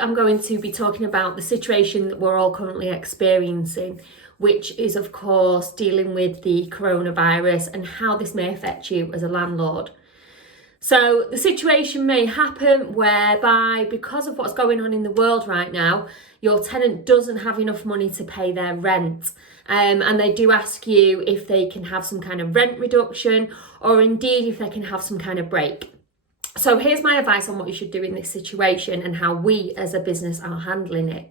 I'm going to be talking about the situation that we're all currently experiencing, which is of course dealing with the coronavirus and how this may affect you as a landlord. So the situation may happen whereby, because of what's going on in the world right now, your tenant doesn't have enough money to pay their rent. And they do ask you if they can have some kind of rent reduction, or indeed if they can have some kind of break. So here's my advice on what you should do in this situation and how we as a business are handling it.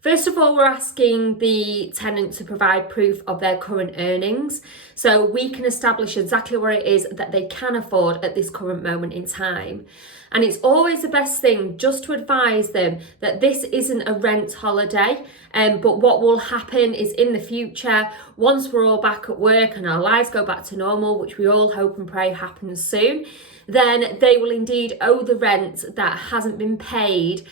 First of all, we're asking the tenant to provide proof of their current earnings, so we can establish exactly what it is that they can afford at this current moment in time. And it's always the best thing just to advise them that this isn't a rent holiday, but what will happen is in the future, once we're all back at work and our lives go back to normal, which we all hope and pray happens soon, then they will indeed owe the rent that hasn't been paid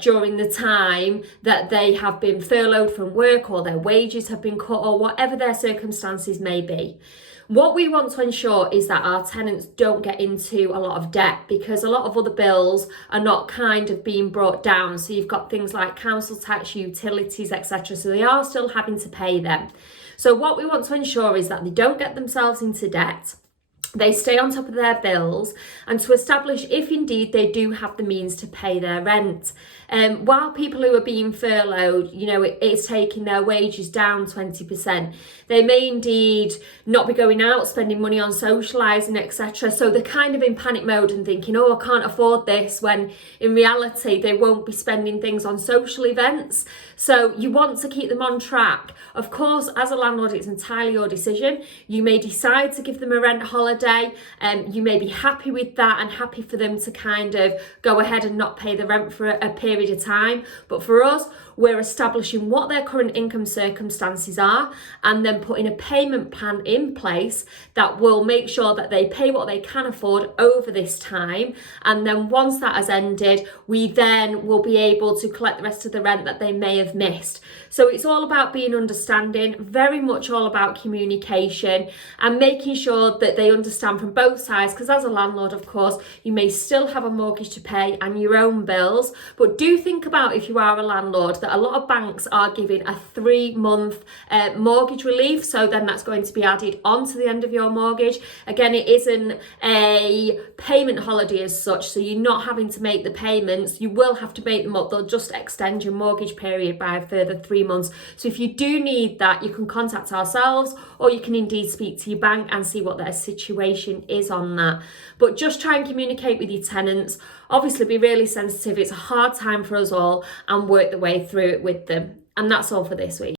during the time that they have been furloughed from work, or their wages have been cut, or whatever their circumstances may be. What we want to ensure is that our tenants don't get into a lot of debt, because a lot of other bills are not kind of being brought down. So you've got things like council tax, utilities, etc. So they are still having to pay them. So what we want to ensure is that they don't get themselves into debt. They stay on top of their bills, and to establish if indeed they do have the means to pay their rent. While people who are being furloughed, it's taking their wages down 20%. They may indeed not be going out, spending money on socialising, etc. So they're kind of in panic mode and thinking, oh, I can't afford this, when in reality they won't be spending things on social events. So you want to keep them on track. Of course, as a landlord, it's entirely your decision. You may decide to give them a rent holiday, and you may be happy with that and happy for them to kind of go ahead and not pay the rent for a period of time. But for us, we're establishing what their current income circumstances are, and then putting a payment plan in place that will make sure that they pay what they can afford over this time. And then once that has ended, we then will be able to collect the rest of the rent that they may have missed. So it's all about being understanding, very much all about communication, and making sure that they understand from both sides, because as a landlord, of course, you may still have a mortgage to pay and your own bills. But do think about, if you are a landlord, that a lot of banks are giving a 3-month mortgage relief. So then that's going to be added on to the end of your mortgage. Again, it isn't a payment holiday as such, so you're not having to make the payments. You will have to make them up. They'll just extend your mortgage period by a further 3 months. So if you do need that, you can contact ourselves, or you can indeed speak to your bank and see what their situation is on that. But just try and communicate with your tenants. Obviously, be really sensitive. It's a hard time for us all, and work the way through it with them. And that's all for this week.